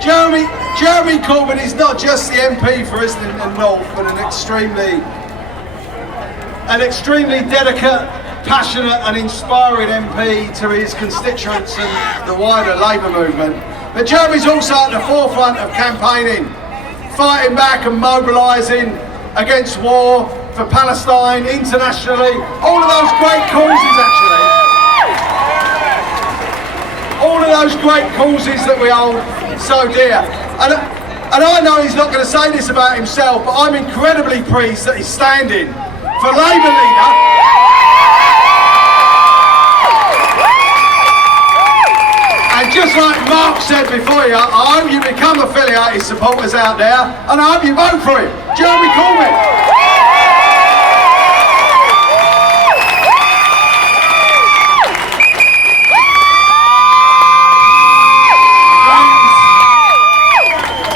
Jeremy Corbyn is not just the MP for Islington and North, but an extremely delicate, passionate and inspiring MP to his constituents and the wider Labour movement. But Jeremy's also at the forefront of campaigning, fighting back and mobilising against war, for Palestine, internationally, all of those great causes actually. All of those great causes that we hold so dear. And I know he's not going to say this about himself, but I'm incredibly pleased that he's standing for Labour leader. And just like Mark said before you, I hope you become affiliated supporters out there, and I hope you vote for him, Jeremy Corbyn.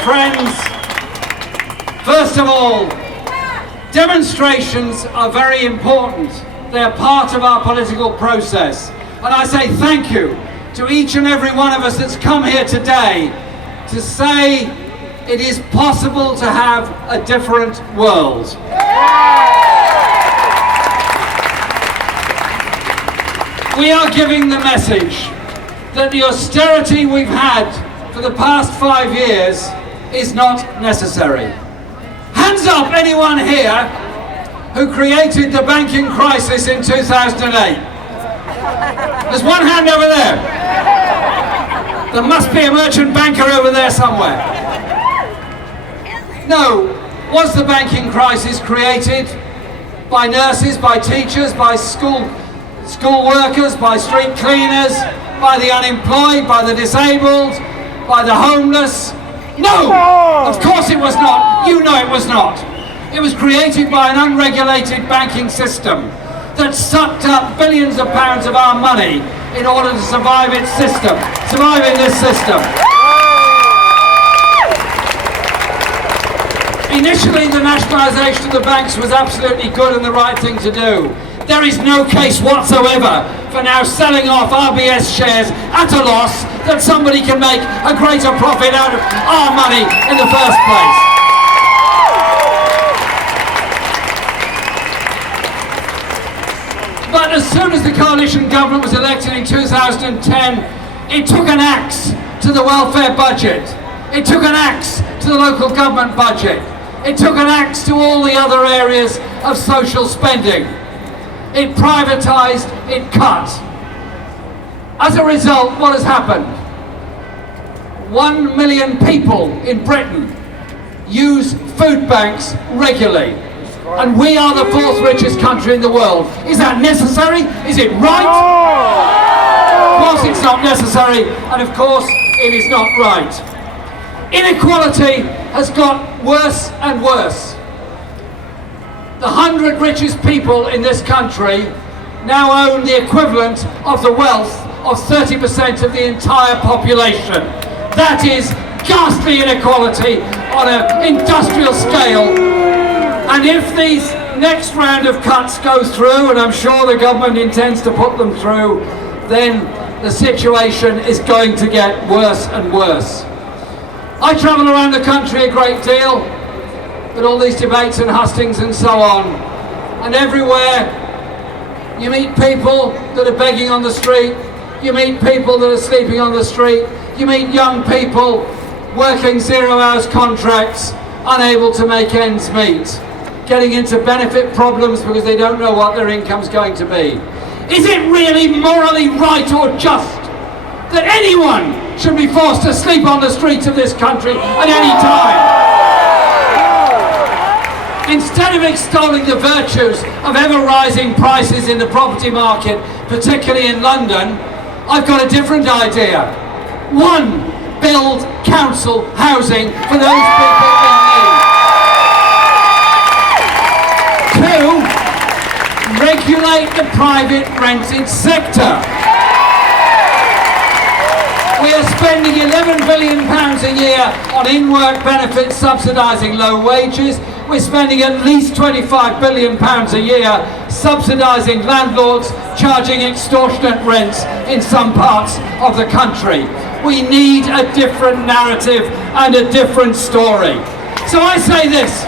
Friends, first of all, demonstrations are very important. They're part of our political process. And I say thank you to each and every one of us that's come here today to say it is possible to have a different world. We are giving the message that the austerity we've had for the past 5 years is not necessary. Hands up anyone here who created the banking crisis in 2008. There's one hand over there. There must be a merchant banker over there somewhere. No, was the banking crisis created by nurses, by teachers, by school workers, by street cleaners, by the unemployed, by the disabled, by the homeless? No, of course it was not. You know it was not. It was created by an unregulated banking system that sucked up billions of pounds of our money in order to survive in this system. Initially, the nationalisation of the banks was absolutely good and the right thing to do. There is no case whatsoever for now selling off RBS shares at a loss that somebody can make a greater profit out of our money in the first place. But as soon as the coalition government was elected in 2010, it took an axe to the welfare budget. It took an axe to the local government budget. It took an axe to all the other areas of social spending. It privatised, it cut. As a result, what has happened? 1 million people in Britain use food banks regularly. And we are the 4th richest country in the world. Is that necessary? Is it right? Of course it's not necessary, and of course it is not right. Inequality has got worse and worse. The 100 richest people in this country now own the equivalent of the wealth of 30% of the entire population. That is ghastly inequality on an industrial scale. And if these next round of cuts go through, and I'm sure the government intends to put them through, then the situation is going to get worse and worse. I travel around the country a great deal, with all these debates and hustings and so on, and everywhere you meet people that are begging on the street, you meet people that are sleeping on the street, you meet young people working 0 hours contracts, unable to make ends meet, getting into benefit problems because they don't know what their income's going to be. Is it really morally right or just that anyone should be forced to sleep on the streets of this country at any time? Instead of extolling the virtues of ever-rising prices in the property market, particularly in London, I've got a different idea. 1, build council housing for those people in need. 2, regulate the private rented sector. We are spending £11 billion a year on in-work benefits subsidising low wages. We're spending at least £25 billion a year subsidising landlords charging extortionate rents in some parts of the country. We need a different narrative and a different story. So I say this,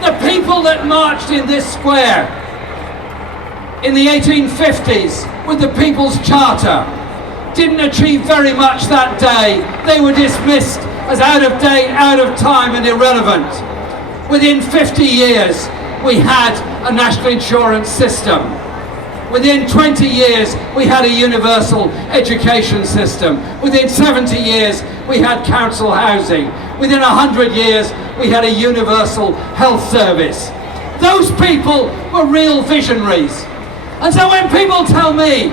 the people that marched in this square in the 1850s with the People's Charter didn't achieve very much that day. They were dismissed as out of date, out of time and irrelevant. Within 50 years, we had a national insurance system. Within 20 years, we had a universal education system. Within 70 years, we had council housing. Within 100 years, we had a universal health service. Those people were real visionaries. And so when people tell me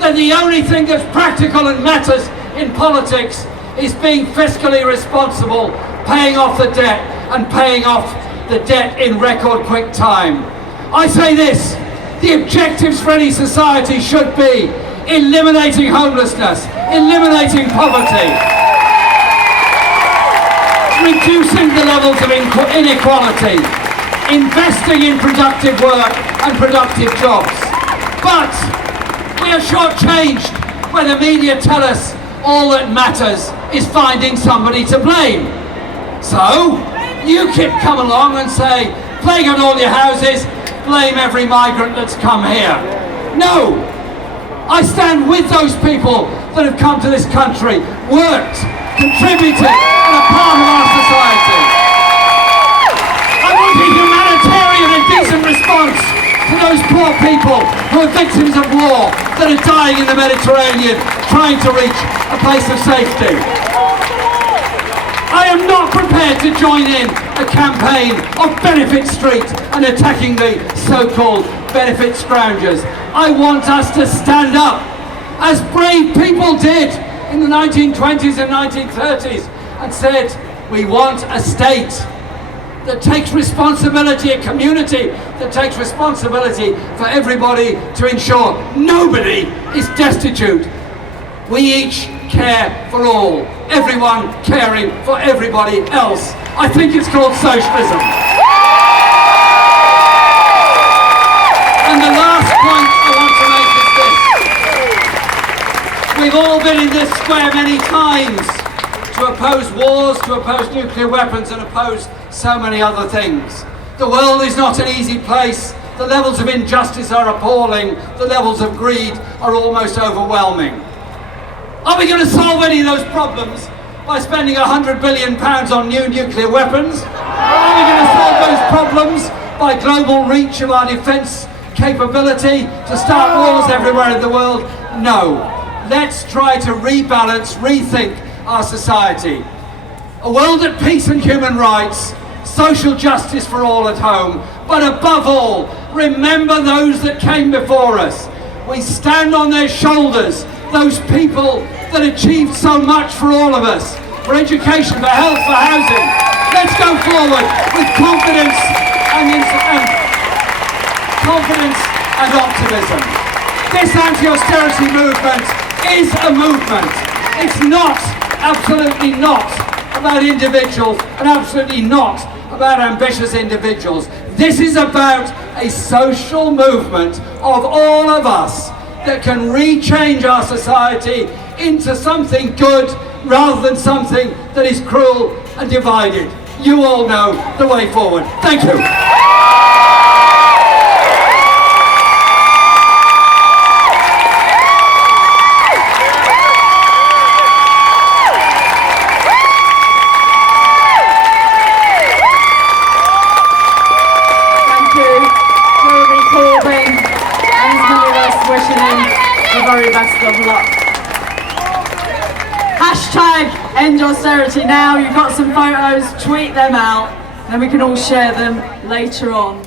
that the only thing that's practical and matters in politics is being fiscally responsible, paying off the debt and paying off the debt in record quick time, I say this, the objectives for any society should be eliminating homelessness, eliminating poverty, reducing the levels of inequality, investing in productive work and productive jobs. But we are shortchanged when the media tell us all that matters is finding somebody to blame. So, UKIP come along and say, plague on all your houses, blame every migrant that's come here. No! I stand with those people that have come to this country, worked, contributed, and are part of our society. I want a humanitarian and decent response to those poor people who are victims of war that are dying in the Mediterranean trying to reach a place of safety. I am not prepared to join in a campaign of Benefit Street and attacking the so-called benefit scroungers. I want us to stand up as brave people did in the 1920s and 1930s and said, we want a state that takes responsibility, a community that takes responsibility for everybody to ensure nobody is destitute. We each care for all, everyone caring for everybody else. I think it's called socialism. And the last point I want to make is this. We've all been in this square many times to oppose wars, to oppose nuclear weapons and oppose so many other things. The world is not an easy place. The levels of injustice are appalling. The levels of greed are almost overwhelming. Are we going to solve any of those problems by spending £100 billion on new nuclear weapons? Are we going to solve those problems by global reach of our defence capability to start wars everywhere in the world? No. Let's try to rebalance, rethink our society. A world at peace and human rights, social justice for all at home, but above all, remember those that came before us. We stand on their shoulders, those people that achieved so much for all of us, for education, for health, for housing. Let's go forward with confidence and optimism. This anti-austerity movement is a movement. It's not, absolutely not, about individuals and absolutely not about ambitious individuals. This is about a social movement of all of us that can rechange our society into something good rather than something that is cruel and divided. You all know the way forward. Thank you. Corbyn and as many of us wishing him the very best of luck. Hashtag end austerity now. You've got some photos, tweet them out, then we can all share them later on.